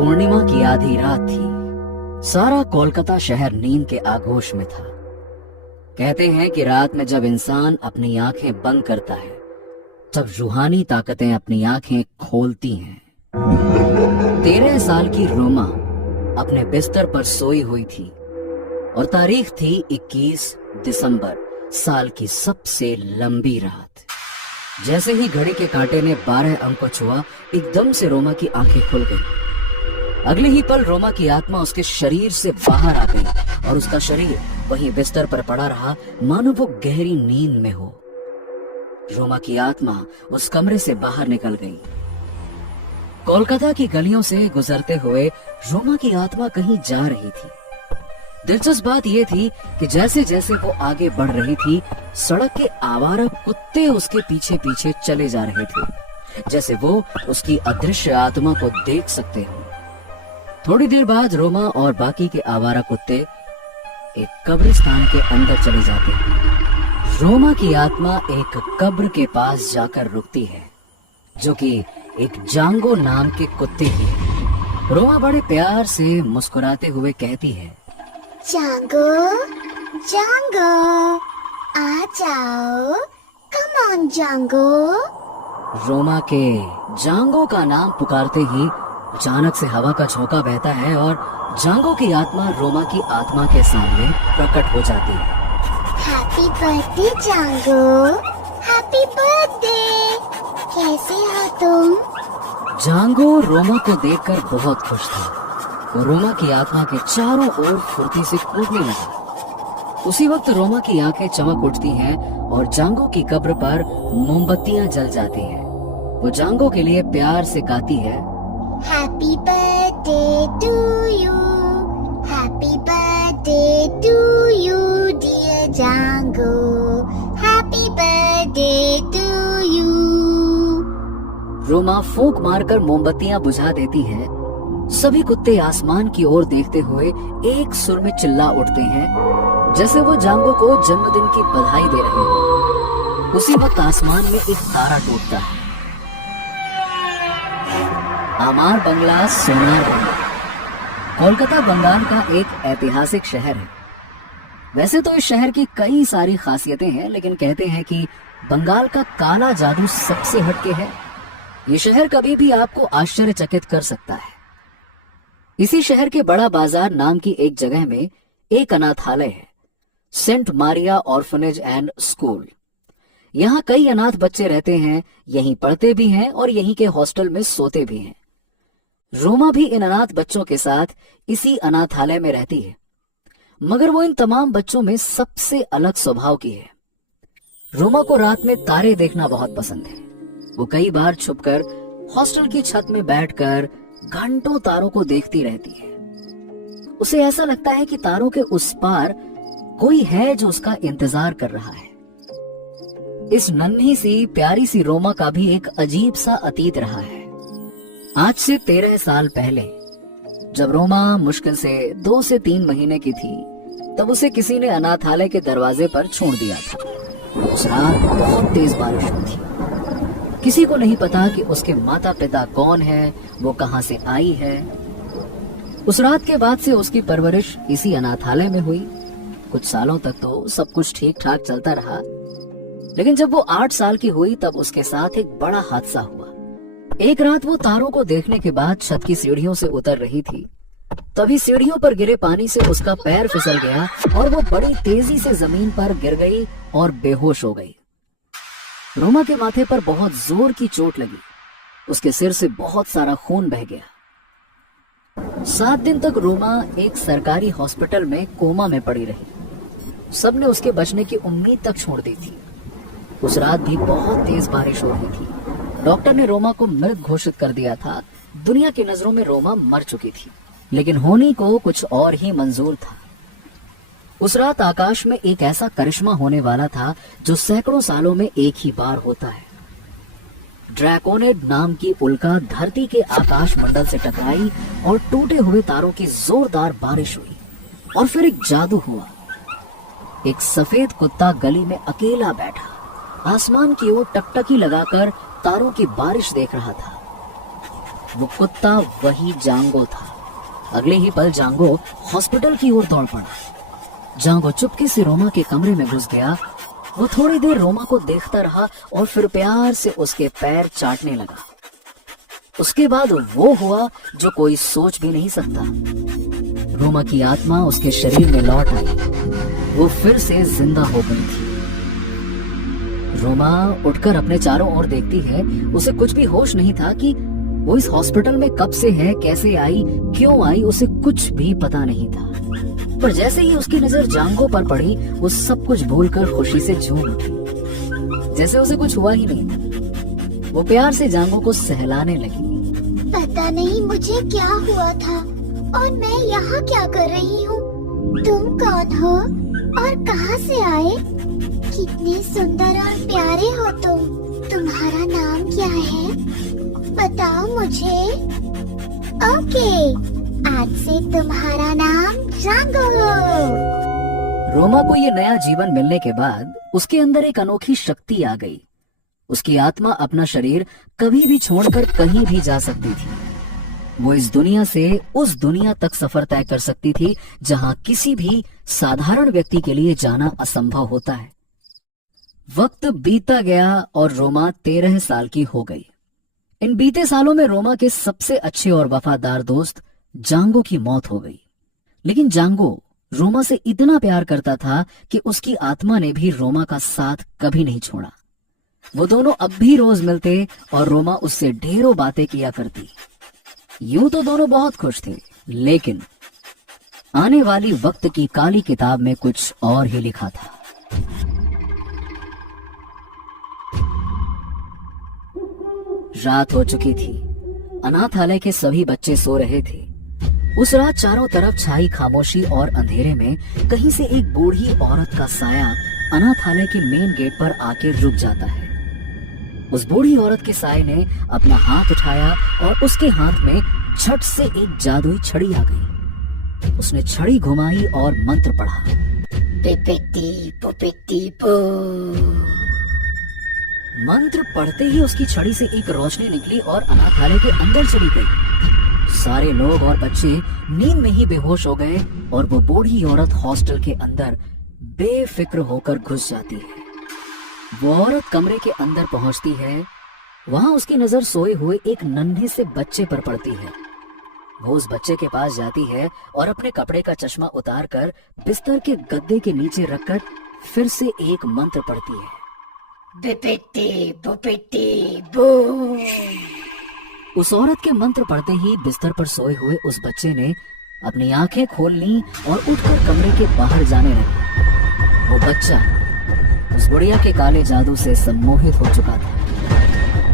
पूर्णिमा की आधी रात थी। सारा कोलकाता शहर नींद के आगोश में था। कहते हैं कि रात में जब इंसान अपनी आंखें बंद करता है तब रूहानी ताकतें अपनी आंखें खोलती हैं। 13 साल की रोमा अपने बिस्तर पर सोई हुई थी और तारीख थी 21 दिसंबर, साल की सबसे लंबी रात। जैसे ही घड़ी के कांटे ने 12 अंक को छुआ, एकदम से रोमा की आंखें खुल गई। अगले ही पल रोमा की आत्मा उसके शरीर से बाहर आ गई और उसका शरीर वहीं बिस्तर पर पड़ा रहा, मानो वो गहरी नींद में हो। रोमा की आत्मा उस कमरे से बाहर निकल गई। कोलकाता की गलियों से गुजरते हुए रोमा की आत्मा कहीं जा रही थी। दिलचस्प बात यह थी कि जैसे जैसे वो आगे बढ़ रही थी, सड़क के आवारा कुत्ते उसके पीछे पीछे चले जा रहे थे, जैसे वो उसकी अदृश्य आत्मा को देख सकते हो। थोड़ी देर बाद रोमा और बाकी के आवारा कुत्ते एक कब्रिस्तान के अंदर चले जाते हैं। रोमा की आत्मा एक कब्र के पास जाकर रुकती है, जो कि एक जांगो नाम के कुत्ते की है। रोमा बड़े प्यार से मुस्कुराते हुए कहती है, जांगो, जांगो, आ जाओ, कम ऑन जांगो। रोमा के जांगो का नाम पुकारते ही अचानक से हवा का झोंका बहता है और जांगो की आत्मा रोमा की आत्मा के सामने प्रकट हो जाती है। Happy birthday Jango, happy birthday. कैसे हो तुम? जांगो रोमा को देखकर बहुत खुश था। वो रोमा की आत्मा के चारों ओर फुर्ती से कूदने लगा। उसी वक्त रोमा की आंखें चमक उठती हैं और जांगो की कब्र पर मोमबत्तियां जल जाती हैं। वो जांगो के लिए प्यार से गाती है, happy birthday to you, happy birthday to you dear Jango, happy birthday to you. Roma फूंक मारकर मोमबत्तियां बुझा देती है। सभी कुत्ते आसमान की ओर देखते हुए एक सुर में चिल्ला उठते हैं, जैसे वो जांगो को जन्मदिन की बधाई दे रहे हो। उसी वक्त आसमान में एक तारा टूटता है। आमार बंगला सोनार बंगला। कोलकाता बंगाल का एक ऐतिहासिक शहर है। वैसे तो इस शहर की कई सारी खासियतें हैं, लेकिन कहते हैं कि बंगाल का काला जादू सबसे हटके है। ये शहर कभी भी आपको आश्चर्यचकित कर सकता है। इसी शहर के बड़ा बाजार नाम की एक जगह में एक अनाथालय है, Saint Maria orphanage and school. यहाँ कई अनाथ बच्चे रहते हैं, यहीं पढ़ते भी हैं और यहीं के हॉस्टल में सोते भी हैं। रोमा भी इन अनाथ बच्चों के साथ इसी अनाथालय में रहती है, मगर वो इन तमाम बच्चों में सबसे अलग स्वभाव की है। रोमा को रात में तारे देखना बहुत पसंद है। वो कई बार छुपकर हॉस्टल की छत में बैठकर घंटों तारों को देखती रहती है। उसे ऐसा लगता है कि तारों के उस पार कोई है जो उसका इंतजार कर रहा है। इस नन्ही सी प्यारी सी रोमा का भी एक अजीब सा अतीत रहा है। आज से 13 साल पहले जब रोमा मुश्किल से 2 से 3 महीने की थी, तब उसे किसी ने अनाथालय के दरवाजे पर छोड़ दिया था। उस रात बहुत तेज बारिश हुई थी। किसी को नहीं पता कि उसके माता पिता कौन है, वो कहां से आई है। उस रात के बाद से उसकी परवरिश इसी अनाथालय में हुई। कुछ सालों तक तो सब कुछ ठीक ठाक चलता रहा, लेकिन जब वो 8 साल की हुई तब उसके साथ एक बड़ा हादसा हुआ। एक रात वो तारों को देखने के बाद छत की सीढ़ियों से उतर रही थी। तभी सीढ़ियों पर गिरे पानी से उसका पैर फिसल गया और वो बड़ी तेजी से जमीन पर गिर गई और बेहोश हो गई। रोमा के माथे पर बहुत जोर की चोट लगी। उसके सिर से बहुत सारा खून बह गया। 7 दिन तक रोमा एक सरकारी हॉस्पिटल में कोमा में पड़ी रही। सबने उसके बचने की उम्मीद तक छोड़ दी थी। उस रात भी बहुत तेज बारिश हो रही थी। डॉक्टर ने रोमा को मृत घोषित कर दिया था। दुनिया की नजरों में रोमा मर चुकी थी, लेकिन होनी को कुछ और ही मंजूर था। उस रात आकाश में एक ऐसा करिश्मा होने वाला था जो सैकड़ों सालों में एक ही बार होता है। ड्रैकोनेड नाम की उल्का धरती के आकाश मंडल से टकराई और टूटे हुए तारों की जोरदार बारिश हुई। और फिर एक जादू हुआ। एक सफेद कुत्ता गली में अकेला बैठा आसमान की ओर टकटकी लगाकर तारों की बारिश देख रहा था। वो कुत्ता वही जांगो था। अगले ही पल जांगो हॉस्पिटल की ओर दौड़ पड़ा। जांगो चुपके से रोमा के कमरे में घुस गया। वो थोड़ी देर रोमा को देखता रहा और फिर प्यार से उसके पैर चाटने लगा। उसके बाद वो हुआ जो कोई सोच भी नहीं सकता। रोमा की आत्मा उसके शरीर में लौट आई। वो फिर से जिंदा हो गई थी। रोमा उठकर अपने चारों ओर देखती है। उसे कुछ भी होश नहीं था कि वो इस हॉस्पिटल में कब से है, कैसे आई, क्यों आई, उसे कुछ भी पता नहीं था। पर जैसे ही उसकी नजर जांगो पर पड़ी, वो सब कुछ भूलकर खुशी से झूम उठी, जैसे उसे कुछ हुआ ही नहीं था। वो प्यार से जांगो को सहलाने लगी। पता नहीं मुझे क्या हुआ था और मैं यहाँ क्या कर रही हूँ। तुम कौन हो और कहाँ से आए? कितने सुंदर और प्यारे हो तुम। तुम्हारा नाम क्या है? बताओ मुझे। ओके, आज से तुम्हारा नाम जांगो। रोमा को ये नया जीवन मिलने के बाद उसके अंदर एक अनोखी शक्ति आ गई। उसकी आत्मा अपना शरीर कभी भी छोड़कर कहीं भी जा सकती थी। वो इस दुनिया से उस दुनिया तक सफर तय कर सकती थी जहां किसी भी साधारण व्यक्ति के लिए जाना असंभव होता है। वक्त बीता गया और रोमा 13 साल की हो गई। इन बीते सालों में रोमा के सबसे अच्छे और वफादार दोस्त जांगो की मौत हो गई। लेकिन जांगो रोमा से इतना प्यार करता था कि उसकी आत्मा ने भी रोमा का साथ कभी नहीं छोड़ा। वो दोनों अब भी रोज मिलते और रोमा उससे ढेरों बातें किया करती। यूं तो दोनों बहुत खुश थे, लेकिन आने वाली वक्त की काली किताब में कुछ और ही लिखा था। रात हो चुकी थी। अनाथालय के सभी बच्चे सो रहे थे। उस रात चारों तरफ छाई खामोशी और अंधेरे में कहीं से एक बूढ़ी औरत का साया अनाथालय के मेन गेट पर आके रुक जाता है। उस बूढ़ी औरत के साये ने अपना हाथ उठाया और उसके हाथ में झट से एक जादुई छड़ी आ गई। उसने छड़ी घुमाई और मंत्र पढ़ा। पिपिटी पुपिटी पो। मंत्र पढ़ते ही उसकी छड़ी से एक रोशनी निकली और अनाथालय के अंदर चली गई। सारे लोग और बच्चे नींद में ही बेहोश हो गए और वो बूढ़ी औरत हॉस्टल के अंदर बेफिक्र होकर घुस जाती है। वो औरत कमरे के अंदर पहुंचती है। वहां उसकी नजर सोए हुए एक नन्हे से बच्चे पर पड़ती है। वो उस बच्चे के पास जाती है और अपने कपड़े का चश्मा उतारकर बिस्तर के गद्दे के नीचे रखकर फिर से एक मंत्र पढ़ती है। बिपिटी बुपिटी बू। उस औरत के मंत्र पढ़ते ही बिस्तर पर सोए हुए उस बच्चे ने अपनी आंखें खोल ली और उठकर कमरे के बाहर जाने लगा। वो बच्चा उस बुढ़िया के काले जादू से सम्मोहित हो चुका था।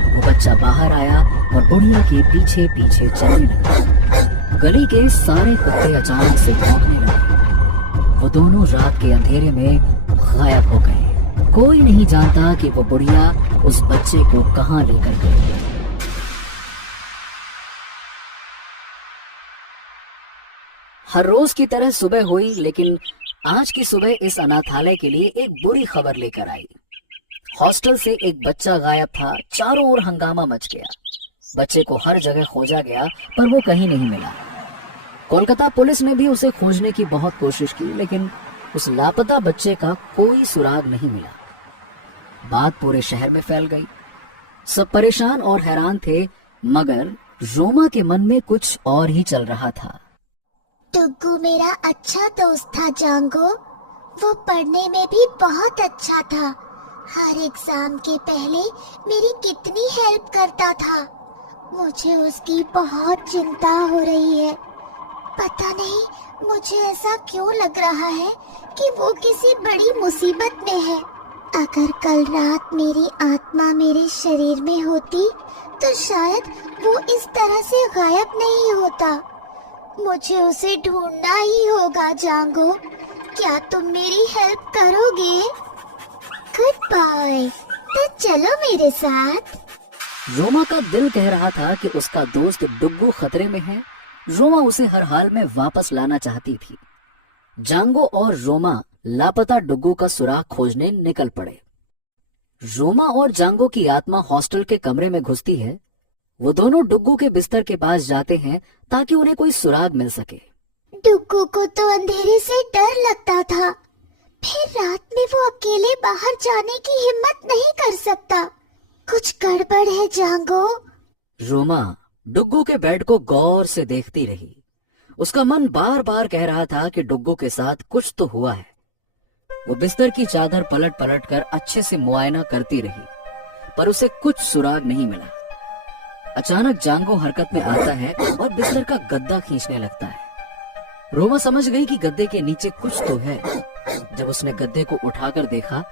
वो बच्चा बाहर आया और बुढ़िया के पीछे पीछे चलने लगा। गली के सारे कुत्ते अचानक से भौंकने लगे। वो दोनों रात के अंधेरे में गायब हो गए। कोई नहीं जानता कि वो बुढ़िया उस बच्चे को कहां लेकर गई। हर रोज की तरह सुबह हुई, लेकिन आज की सुबह इस अनाथालय के लिए एक बुरी खबर लेकर आई। हॉस्टल से एक बच्चा गायब था। चारों ओर हंगामा मच गया। बच्चे को हर जगह खोजा गया पर वो कहीं नहीं मिला। कोलकाता पुलिस ने भी उसे खोजने की बहुत कोशिश की, लेकिन उस लापता बच्चे का कोई सुराग नहीं मिला। बात पूरे शहर में फैल गई। सब परेशान और हैरान थे, मगर रोमा के मन में कुछ और ही चल रहा था। टुग्गू मेरा अच्छा दोस्त था जांगो। वो पढ़ने में भी बहुत अच्छा था। हर एग्जाम के पहले मेरी कितनी हेल्प करता था। मुझे उसकी बहुत चिंता हो रही है। पता नहीं मुझे ऐसा क्यों लग रहा है कि वो किसी बड़ी मुसीबत में है। अगर कल रात मेरी आत्मा मेरे शरीर में होती तो शायद वो इस तरह से गायब नहीं होता। मुझे उसे ढूंढना ही होगा जांगो। क्या तुम मेरी हेल्प करोगे? Goodbye. तो चलो मेरे साथ। रोमा का दिल कह रहा था कि उसका दोस्त डुग्गू खतरे में है। रोमा उसे हर हाल में वापस लाना चाहती थी। जांगो और रोमा लापता डुग्गू का सुराग खोजने निकल पड़े। रोमा और जांगो की आत्मा हॉस्टल के कमरे में घुसती है वो दोनों डुग्गू के बिस्तर के पास जाते हैं ताकि उन्हें कोई सुराग मिल सके। डुग्गू को तो अंधेरे से डर लगता था, फिर रात में वो अकेले बाहर जाने की हिम्मत नहीं कर सकता। कुछ गड़बड़ है जांगो। रोमा डुग्गू के बेड को गौर से देखती रही। उसका मन बार बार कह रहा था कि डुग्गू के साथ कुछ तो हुआ है। वो बिस्तर की चादर पलट पलट कर अच्छे से मुआयना करती रही, पर उसे कुछ सुराग नहीं मिला। अचानक जांगो हरकत में आता है और बिस्तर का गद्दा खींचने लगता है। रोमा समझ गई कि गद्दे के नीचे कुछ तो है। जब उसने गद्दे को उठाकर देखा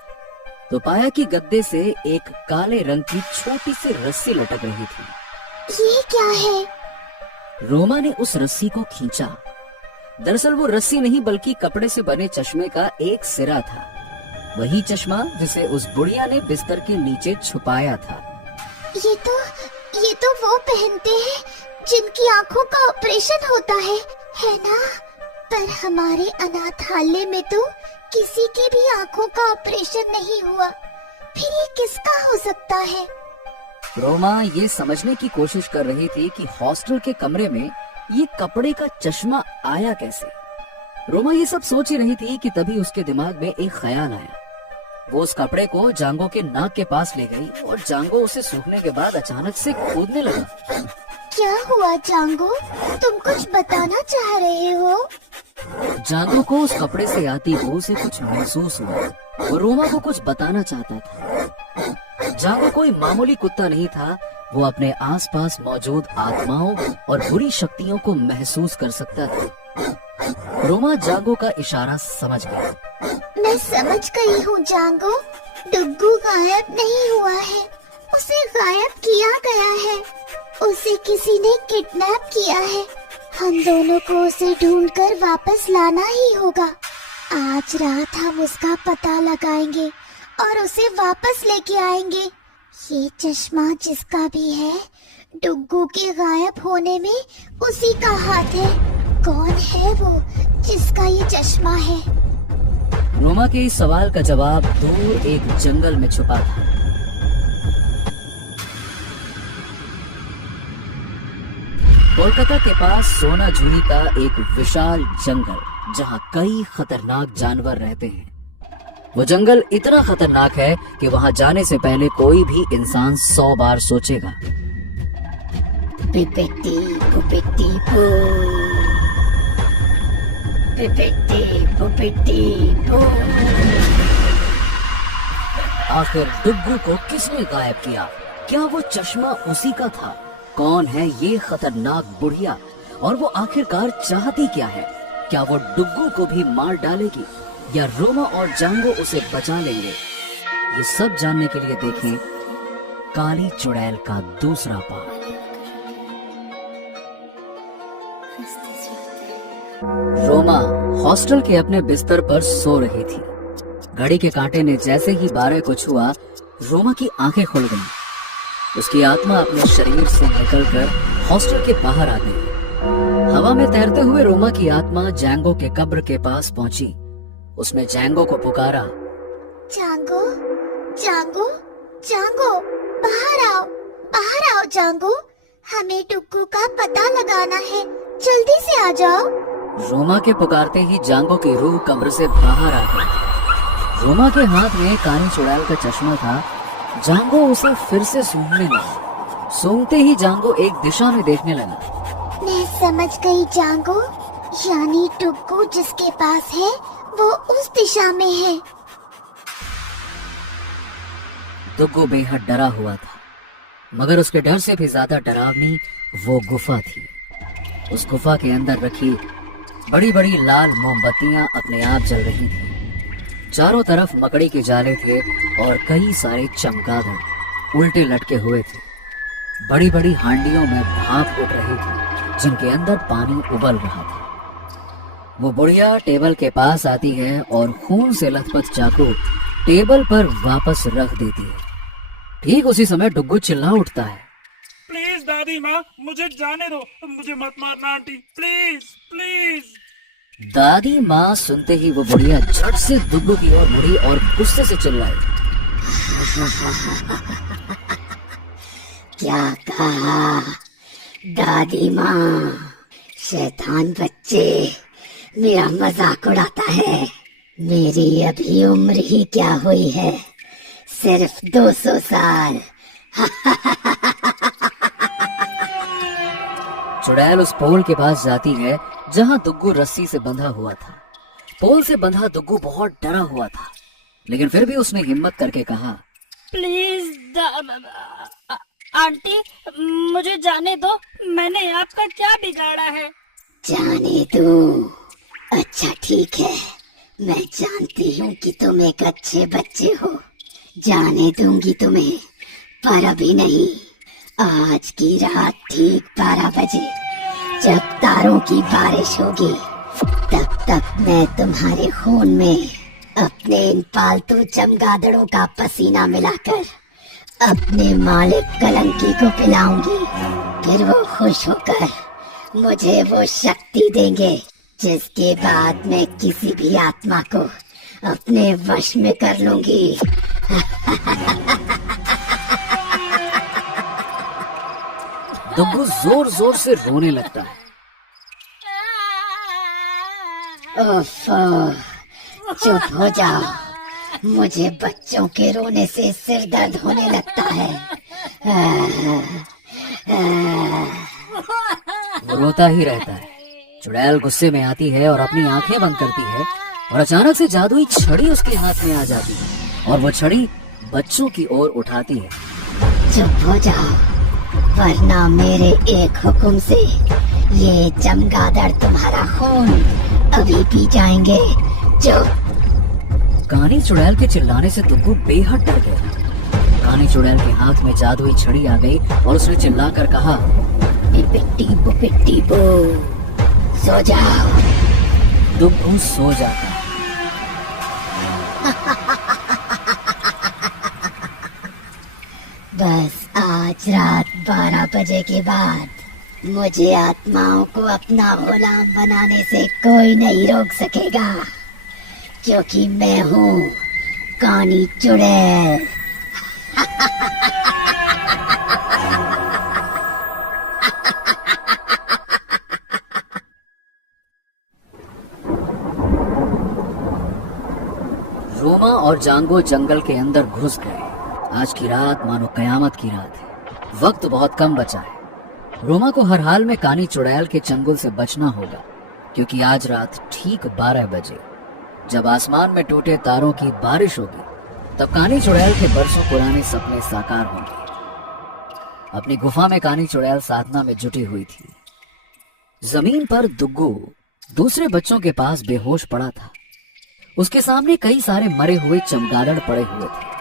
तो पाया कि गद्दे से एक काले रंग की छोटी सी रस्सी लटक रही थी। ये क्या है? रोमा ने उस रस्सी को खींचा। दरअसल वो रस्सी नहीं बल्कि कपड़े से बने चश्मे का एक सिरा था, वही चश्मा जिसे उस बुढ़िया ने बिस्तर के नीचे छुपाया था। ये तो वो पहनते हैं जिनकी आंखों का ऑपरेशन होता है ना? पर हमारे अनाथालय में तो किसी की भी आंखों का ऑपरेशन नहीं हुआ, फिर ये किसका हो सकता है? रोमा ये समझने की कोशिश कर रही थी कि हॉस्टल के कमरे में ये कपड़े का चश्मा आया कैसे। रोमा ये सब सोच ही रही थी कि तभी उसके दिमाग में एक ख्याल आया। वो उस कपड़े को जांगो के नाक के पास ले गई और जांगो उसे सूखने के बाद अचानक से कूदने लगा। क्या हुआ जांगो? तुम कुछ बताना चाह रहे हो? जांगो को उस कपड़े से आती बू से कुछ महसूस हुआ। वो रोमा को कुछ बताना चाहता था। जांगो कोई मामूली कुत्ता नहीं था, वो अपने आसपास मौजूद आत्माओं और बुरी शक्तियों को महसूस कर सकता था। रोमा जांगो का इशारा समझ गई। मैं समझ गई हूँ जांगो, डुग्गू गायब नहीं हुआ है, उसे गायब किया गया है। उसे किसी ने किडनैप किया है। हम दोनों को उसे ढूंढकर वापस लाना ही होगा। आज रात हम उसका पता लगाएंगे और उसे वापस लेके आएंगे। ये चश्मा जिसका भी है, डुग्गू के गायब होने में उसी का हाथ है। कौन है वो जिसका ये चश्मा है? रोमा के इस सवाल का जवाब दूर एक जंगल में छुपा था। कोलकाता के पास सोना झुनी का एक विशाल जंगल, जहां कई खतरनाक जानवर रहते हैं। वो जंगल इतना खतरनाक है कि वहां जाने से पहले कोई भी इंसान 100 बार सोचेगा। पिपिटी पुपिटी पू, पिपिटी पुपिटी पू। आखिर डुग्गू को किसने गायब किया? क्या वो चश्मा उसी का था? कौन है ये खतरनाक बुढ़िया और वो आखिरकार चाहती क्या है? क्या वो डुग्गू को भी मार डालेगी या रोमा और जांगो उसे बचा लेंगे? ये सब जानने के लिए देखें काली चुड़ैल का दूसरा पार्ट। रोमा हॉस्टल के अपने बिस्तर पर सो रही थी। घड़ी के कांटे ने जैसे ही 12 को छुआ, रोमा की आंखें खुल गईं। उसकी आत्मा अपने शरीर से निकलकर हॉस्टल के बाहर आ गई। हवा में तैरते हुए रोमा की आत्मा जांगो के कब्र के पास पहुंची। उसने जांगो को पुकारा, जांगो, जांगो, जांगो, बाहर आओ जांगो। हमें डुग्गू का पता लगाना है, जल्दी से आ जाओ। रोमा के पुकारते ही जांगो की रूह कब्र से बाहर आ गई। रोमा के हाथ में काली चुड़ैल का चश्मा था। जांगो उसे फिर से सूंघने लगा। सूंघते ही जांगो एक दिशा में देखने लगा। मैं समझ गई जांगो, यानी डुग्गू जिसके पास है वो उस दिशा में है। डुग्गू बेहद डरा हुआ था, मगर उसके डर से भी ज्यादा डरावनी वो गुफा थी। उस गुफा के अंदर रखी बड़ी बड़ी लाल मोमबत्तियां अपने आप जल रही थी। चारों तरफ मकड़ी के जाले थे और कई सारे चमगादड़ उल्टे लटके हुए थे। बड़ी बड़ी हांडियों में भाप उठ रही थी, जिनके अंदर पानी उबल रहा था। वो बुढ़िया टेबल के पास आती है और खून से लथपथ चाकू टेबल पर वापस रख देती है। ठीक उसी समय डुग्गू चिल्ला उठता है, प्लीज दादी माँ, मुझे जाने दो, मुझे मत मारना आंटी, प्लीज प्लीज। दादी माँ सुनते ही वो बुढ़िया झट से डुग्गू की ओर मुड़ी और गुस्से से चिल्लाई, क्या कहा दादी माँ? शैतान बच्चे मेरा मजाक उड़ाता है। मेरी अभी उम्र ही क्या हुई है, सिर्फ 200 साल। चुड़ैल उस पोल के पास जाती है जहाँ दुग्गू रस्सी से बंधा हुआ था। पोल से बंधा दुग्गू बहुत डरा हुआ था, लेकिन फिर भी उसने हिम्मत करके कहा, प्लीज आंटी, मुझे जाने दो। मैंने आपका क्या बिगाड़ा है? जाने दो? अच्छा ठीक है, मैं जानती हूँ कि तुम एक अच्छे बच्चे हो, जाने दूंगी तुम्हें, पर अभी नहीं। आज की रात ठीक 12 बजे जब तारों की बारिश होगी, तब तक मैं तुम्हारे खून में अपने इन पालतू चमगादड़ों का पसीना मिलाकर अपने मालिक कलंकी को पिलाऊंगी। फिर वो खुश होकर मुझे वो शक्ति देंगे जिसके बाद मैं किसी भी आत्मा को अपने वश में कर लूंगी। दुग्गू जोर जोर से रोने लगता है। ओफो, चुप हो जाओ, मुझे बच्चों के रोने से सिर दर्द होने लगता है। वो रोता ही रहता है। चुड़ैल गुस्से में आती है और अपनी आंखें बंद करती है, और अचानक से जादुई छड़ी उसके हाथ में आ जाती है और वो छड़ी बच्चों की ओर उठाती है। चुप हो जाओ, वरना मेरे एक हुक्म से ये चमगादड़ तुम्हारा खून अभी पी जाएंगे। चुप। कानी चुड़ैल के चिल्लाने से दुग्गू बेहद डर गया। कानी चुड़ैल के हाथ में जादुई छड़ी आ गई और उसने चिल्लाकर कहा, पिट्टी बो, सो जाओ। दुग्गू सो जाता है। बस आज रात 12 बजे के बाद मुझे आत्माओं को अपना गुलाम बनाने से कोई नहीं रोक सकेगा, क्योंकि मैं हूँ कानी चुड़ैल। रोमा और जांगो जंगल के अंदर घुस गए। आज की रात मानो कयामत की रात है। वक्त बहुत कम बचा है। रोमा को हर हाल में कानी चुड़ैल के चंगुल से बचना होगा, क्योंकि आज रात ठीक 12 बजे जब आसमान में टूटे तारों की बारिश होगी, तब कानी चुड़ैल के बरसों पुराने सपने साकार होंगे। अपनी गुफा में कानी चुड़ैल साधना में जुटी हुई थी। जमीन पर दुग्गू दूसरे बच्चों के पास बेहोश पड़ा था। उसके सामने कई सारे मरे हुए चमगादड़ पड़े हुए थे।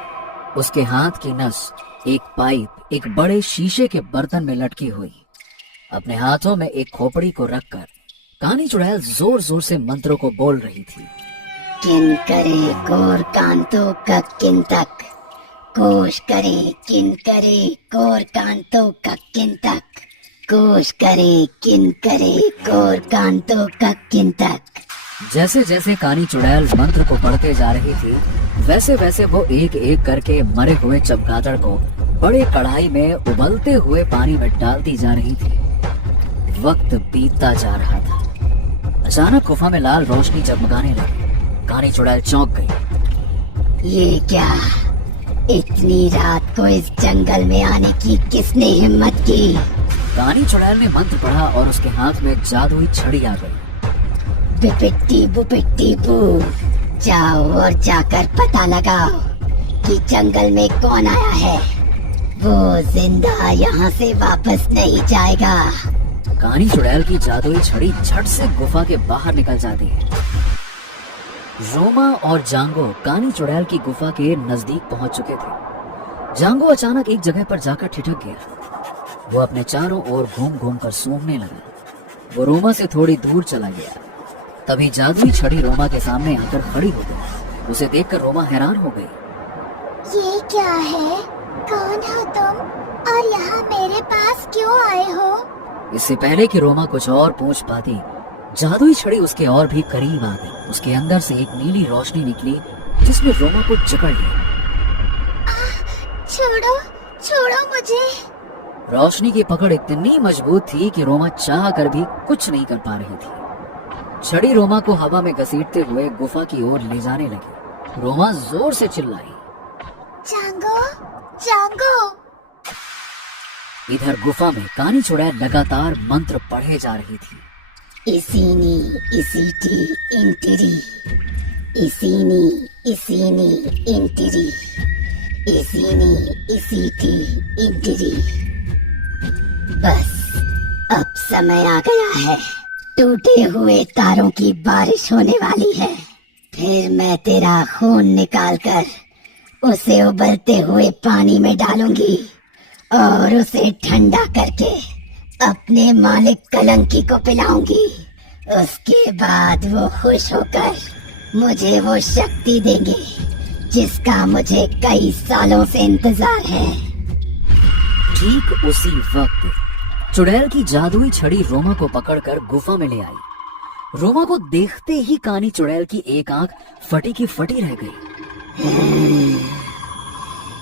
उसके हाथ की नस एक पाइप एक बड़े शीशे के बर्तन में लटकी हुई। अपने हाथों में एक खोपड़ी को रखकर कानी चुड़ैल जोर जोर से मंत्रों को बोल रही थी। किन करे कोर कांतो कक्किन तक, कोश करे किन करे कोर कांतो कक्किन तक, कोश करे किन करे कोर कांतो कक्किन तक। जैसे जैसे कानी चुड़ैल मंत्र को पढ़ते जा रही थी, वैसे वैसे वो एक एक करके मरे हुए चमगादड़ को बड़े कढ़ाई में उबलते हुए पानी में डालती जा रही थी। वक्त बीतता जा रहा था। अचानक गुफा में लाल रोशनी जगमगाने लगी। कानी चुड़ैल चौंक गई। ये क्या, इतनी रात को इस जंगल में आने की किसने हिम्मत की? कानी चुड़ैल ने मंत्र पढ़ा और उसके हाथ में जादुई छड़ी आ गई। बिपिट्टी बुपिट्टी बू, जाओ और जाकर पता लगाओ कि जंगल में कौन आया है। वो जिंदा यहाँ से वापस नहीं जाएगा। कानी चुड़ैल की जादुई छड़ी झट से गुफा के बाहर निकल जाती है। रोमा और जांगो कानी चुड़ैल की गुफा के नजदीक पहुंच चुके थे। जांगो अचानक एक जगह पर जाकर ठिठक गया। वो अपने चारों ओर घूम घूम कर सूंघने लगा। वो रोमा से थोड़ी दूर चला गया। तभी जादुई छड़ी रोमा के सामने आकर खड़ी हो गई। उसे देखकर रोमा हैरान हो गई। ये क्या है? कौन हो तुम और यहाँ मेरे पास क्यों आए हो? इससे पहले कि रोमा कुछ और पूछ पाती, जादुई छड़ी उसके और भी करीब आ गई। उसके अंदर से एक नीली रोशनी निकली जिसने रोमा को जकड़ लिया। छोड़ो, छोड़ो मुझे। रोशनी की पकड़ इतनी मजबूत थी कि रोमा चाह कर भी कुछ नहीं कर पा रही थी। छड़ी रोमा को हवा में घसीटते हुए गुफा की ओर ले जाने लगी। रोमा जोर से चिल्लाई, जांगो, जांगो। इधर गुफा में कानी चुड़ैल लगातार मंत्र पढ़े जा रही थी। इसीनी इसीटी इंटिरी, इसीनी इसीनी इंटिरी, इसीनी इसीटी इंटिरी। बस अब समय आ गया है, टूटे हुए तारों की बारिश होने वाली है। फिर मैं तेरा खून निकालकर उसे उबलते हुए पानी में डालूंगी और उसे ठंडा करके अपने मालिक कलंकी को पिलाऊंगी। उसके बाद वो खुश होकर मुझे वो शक्ति देंगे जिसका मुझे कई सालों से इंतजार है। ठीक उसी वक्त चुड़ैल की जादुई छड़ी रोमा को पकड़कर गुफा में ले आई। रोमा को देखते ही कानी चुड़ैल की एक आंख फटी की फटी रह गई।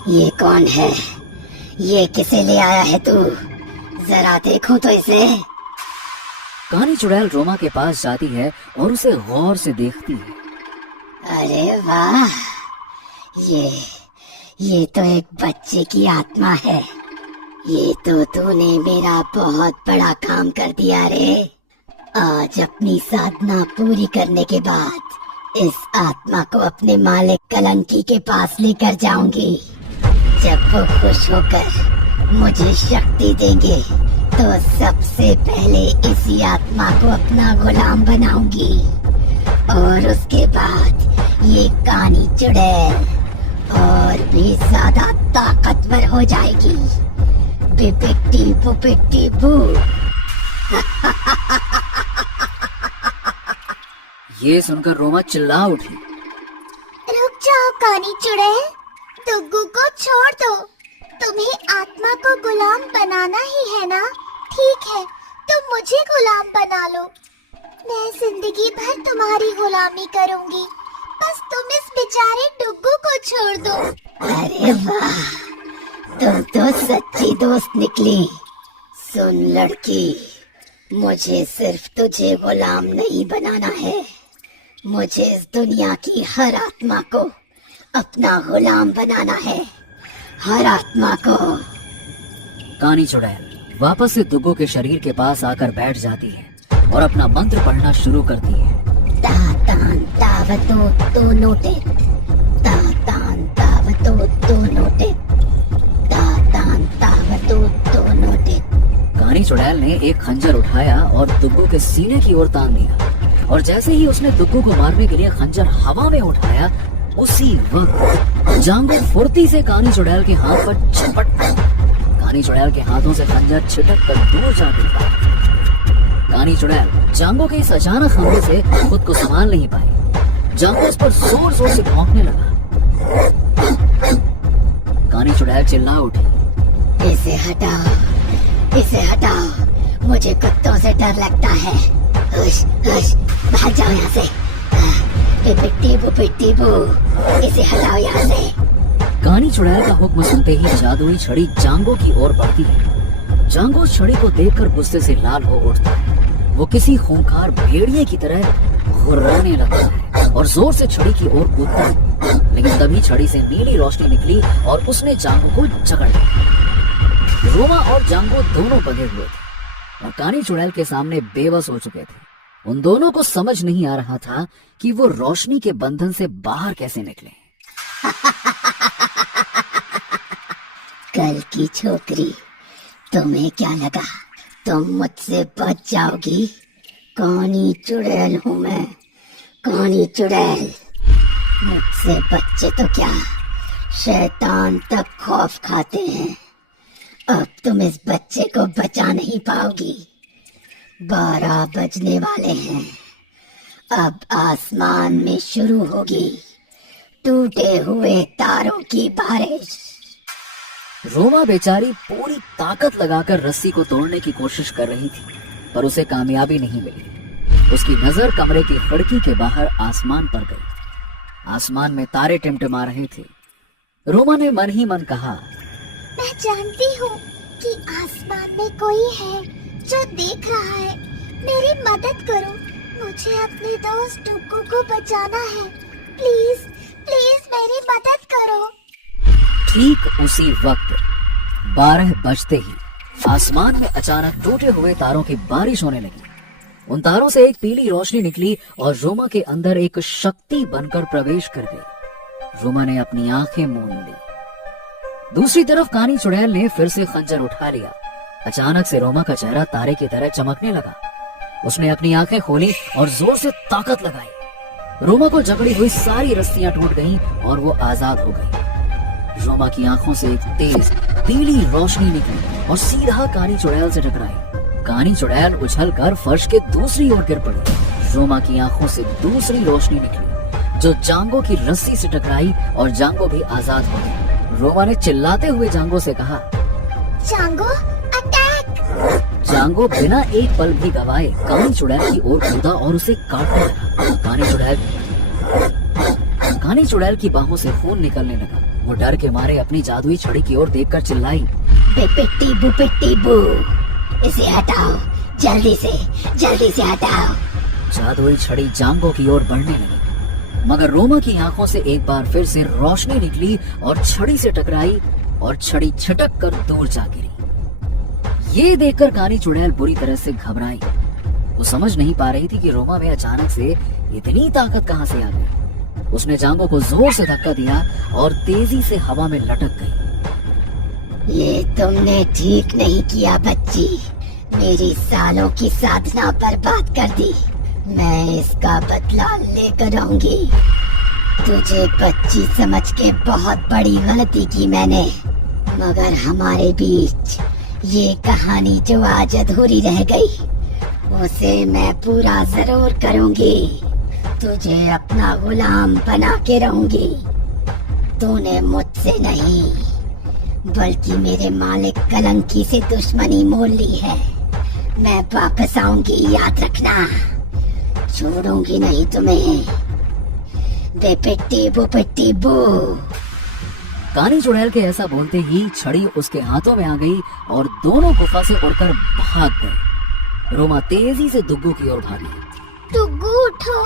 ये कौन है? ये किसे ले आया है तू? जरा देखो तो इसे। कानी चुड़ैल रोमा के पास जाती है और उसे गौर से देखती है। अरे वाह, ये तो एक बच्चे की आत्मा है। ये तो तूने मेरा बहुत बड़ा काम कर दिया रे। आज अपनी साधना पूरी करने के बाद इस आत्मा को अपने मालिक कलंकी के पास लेकर जाऊंगी। जब वो खुश होकर मुझे शक्ति देंगे तो सबसे पहले इसी आत्मा को अपना गुलाम बनाऊंगी और उसके बाद ये कानी चुड़ैल और भी ज्यादा ताकतवर हो जाएगी। बिपिट्टी पुपिट्टी बू। ये सुनकर रोमा चिल्ला उठी। रुक जाओ कानी चुड़ैल, दुग्गू को छोड़ दो। तुम्हें आत्मा को गुलाम बनाना ही है ना? ठीक है, तुम मुझे गुलाम बना लो। मैं जिंदगी भर तुम्हारी गुलामी करूंगी। बस तुम इस बेचारे डुग्गू को छोड़ दो। अरे वाह, तुम तो सच्ची दोस्त निकली। सुन लड़की, मुझे सिर्फ तुझे गुलाम नहीं बनाना है, मुझे इस दुनिया की हर आत्मा को अपना गुलाम बनाना है। हर आत्मा को। कानी चुड़ैल वापस से दुग्गू के शरीर के पास आकर बैठ जाती है और अपना मंत्र पढ़ना शुरू करती है। तातान तावतो तो नोटे, तातान तावतो तो नोटे, तातान तावतो तो नोटे। कानी चुड़ैल ने एक खंजर उठाया और दुग्गू के सीने की ओर तान दिया, और जैसे ही उसने दुग्गू को मारने के लिए खंजर हवा में उठाया, उसी वक्त जांगो फुर्ती से कानी चुड़ैल के हाथ पर झपट। कानी चुड़ैल के हाथों से खंजर छिटक कर दूर जा गिरा। कानी चुड़ैल जांगो के इस अचानक हमले से खुद को संभाल नहीं पाई। जांगो उस पर जोर जोर से भौंकने लगा। कानी चुड़ैल चिल्ला उठी, इसे हटाओ, इसे हटाओ, मुझे कुत्तों से डर लगता है। हुश हुश, भाग जाओ यहाँ से। पिपिट्टी बुपिट्टी बू, इसे हटाओ यहाँ से। कानी चुड़ैल का हुक्म सुनते ही जादुई छड़ी जांगो की ओर बढ़ती है। जांगो छड़ी को देखकर गुस्से से लाल हो उठता है। वो किसी खूंखार भेड़िए की तरह घुर्राने लगता है और जोर से छड़ी की ओर कूदता है, लेकिन तभी छड़ी से नीली रोशनी निकली और उसने जांगो को जकड़ लिया। रोमा और जांगो दोनों बंधे हुए थे और कानी चुड़ैल के सामने बेबस हो चुके थे। उन दोनों को समझ नहीं आ रहा था कि वो रोशनी के बंधन से बाहर कैसे निकले। कल की छोकरी, तुम्हें क्या लगा तुम मुझसे बच जाओगी? कानी चुड़ैल हूँ मैं, कानी चुड़ैल। मुझसे बच्चे तो क्या, शैतान तक खौफ खाते हैं। अब तुम इस बच्चे को बचा नहीं पाओगी। 12 बजने वाले हैं। अब आसमान में शुरू होगी टूटे हुए तारों की बारिश। रोमा बेचारी पूरी ताकत लगाकर रस्सी को तोड़ने की कोशिश कर रही थी, पर उसे कामयाबी नहीं मिली। उसकी नजर कमरे की खिड़की के बाहर आसमान पर गई। आसमान में तारे टिमटिमा रहे थे। रोमा ने मन ही मन कहा, मैं जानती हूँ कि आसमान में कोई है जो देख रहा है। मेरी मदद करो, मुझे अपने दोस्त डुग्गू को बचाना है। प्लीज प्लीज मेरी मदद करो। ठीक उसी वक्त 12 बजते ही आसमान में अचानक टूटे हुए तारों की बारिश होने लगी। उन तारों से एक पीली रोशनी निकली और रोमा के अंदर एक शक्ति बनकर प्रवेश कर गई। रोमा ने अपनी आंखें मूंद ली। दूसरी तरफ कानी चुड़ैल ने फिर से खंजर उठा लिया। अचानक से रोमा का चेहरा तारे की तरह चमकने लगा। उसने अपनी आंखें खोली और जोर से ताकत लगाई। रोमा को जकड़ी हुई सारी रस्सियां टूट गईं और वो आजाद हो गई। रोमा की आंखों से एक तेज पीली रोशनी निकली और सीधा कानी चुड़ैल से टकराई। कानी चुड़ैल उछलकर फर्श के दूसरी ओर गिर पड़ी। रोमा की आंखों से दूसरी रोशनी निकली जो जांगो की रस्सी से टकराई और जांगो भी आजाद हो गई। रोमा ने चिल्लाते हुए जांगो से कहा, जांगो अटैक। जांगो बिना एक पल भी गवाए कानी चुड़ैल की ओर कूदा और उसे काटने लगा। कानी चुड़ैल की बाहों से खून निकलने लगा। वो डर के मारे अपनी जादुई छड़ी की ओर देखकर चिल्लाई, पिट्टी बू, इसे हटाओ, जल्दी से हटाओ। जादुई छड़ी जांगो की ओर बढ़ने लगी, मगर रोमा की आंखों से एक बार फिर से रोशनी निकली और छड़ी से टकराई और छड़ी छिटक कर दूर जा गिरी। ये देखकर कानी चुड़ैल बुरी तरह से घबराई। वो समझ नहीं पा रही थी कि रोमा में अचानक से इतनी ताकत कहां से आ गई। उसने जांगो को जोर से धक्का दिया और तेजी से हवा में लटक गई। ये तुमने ठीक नहीं किया बच्ची, मेरी सालों की साधना बर्बाद कर दी। मैं इसका बदला लेकर आऊंगी। तुझे बच्ची समझ के बहुत बड़ी गलती की मैंने, मगर हमारे बीच ये कहानी जो आज अधूरी रह गई उसे मैं पूरा जरूर करूंगी। तुझे अपना गुलाम बना के रहूंगी। तूने मुझसे नहीं बल्कि मेरे मालिक कलंकी से दुश्मनी मोल ली है। मैं वापस आऊंगी, याद रखना, छोड़ूंगी नहीं तुम्हें। बेपिट्टी बू। कानी चुड़ैल के ऐसा बोलते ही छड़ी उसके हाथों में आ गई और दोनों गुफा से उड़कर भाग गए। रोमा तेजी से दुग्गू की ओर भागी। डुग्गू उठो,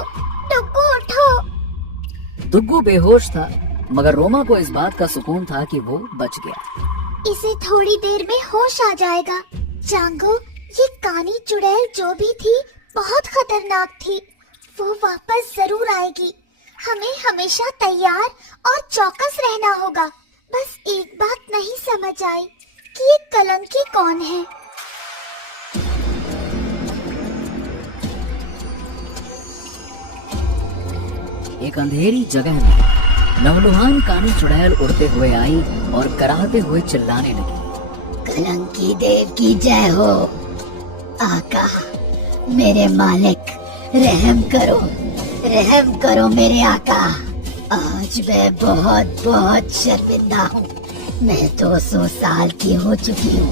डुग्गू उठो। दुग्गू बेहोश था, मगर रोमा को इस बात का सुकून था कि वो बच गया। इसे थोड़ी देर में होश आ जाएगा। जांगो, ये कानी चुड़ैल जो भी थी बहुत खतरनाक थी। वो वापस जरूर आएगी। हमें हमेशा तैयार और चौकस रहना होगा। बस एक बात नहीं समझ आई कि ये कलंकी कौन है। एक अंधेरी जगह में नवलुहान कानी चुड़ैल उड़ते हुए आई और कराहते हुए चिल्लाने लगी। कलंकी देव की जय हो। आका, मेरे मालिक, रहम करो मेरे आका। आज मैं बहुत बहुत शर्मिंदा हूँ। मैं 200 साल की हो चुकी हूँ,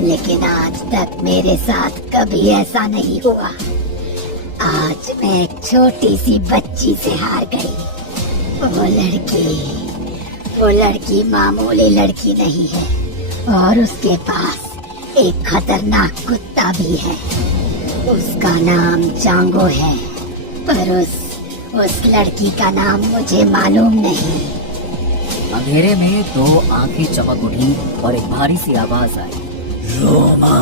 लेकिन आज तक मेरे साथ कभी ऐसा नहीं हुआ। आज मैं एक छोटी सी बच्ची से हार गई। वो लड़की मामूली लड़की नहीं है और उसके पास एक खतरनाक कुत्ता भी है। उसका नाम जांगो है, पर उस लड़की का नाम मुझे मालूम नहीं। अंधेरे में दो आंखें चमक उठी और एक भारी सी आवाज आई, रोमा।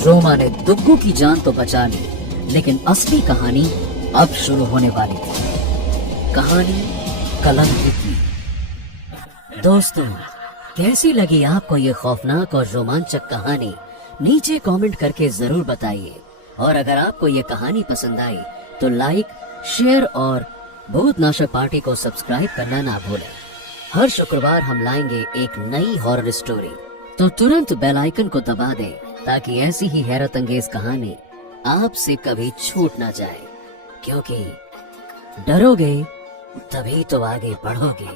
रोमा ने दुग्गू की जान तो बचा ली, लेकिन असली कहानी अब शुरू होने वाली थी। कहानी कलंकी की। दोस्तों, कैसी लगी आपको ये खौफनाक और रोमांचक कहानी? नीचे कमेंट करके जरूर बताइए। और अगर आपको ये कहानी पसंद आई तो लाइक, शेयर और भूतनाशक पार्टी को सब्सक्राइब करना ना भूलें। हर शुक्रवार हम लाएंगे एक नई हॉरर स्टोरी, तो तुरंत बेल आइकन को दबा दें ताकि ऐसी ही हैरत अंगेज कहानी आपसे कभी छूट ना जाए, क्योंकि डरोगे तभी तो आगे बढ़ोगे।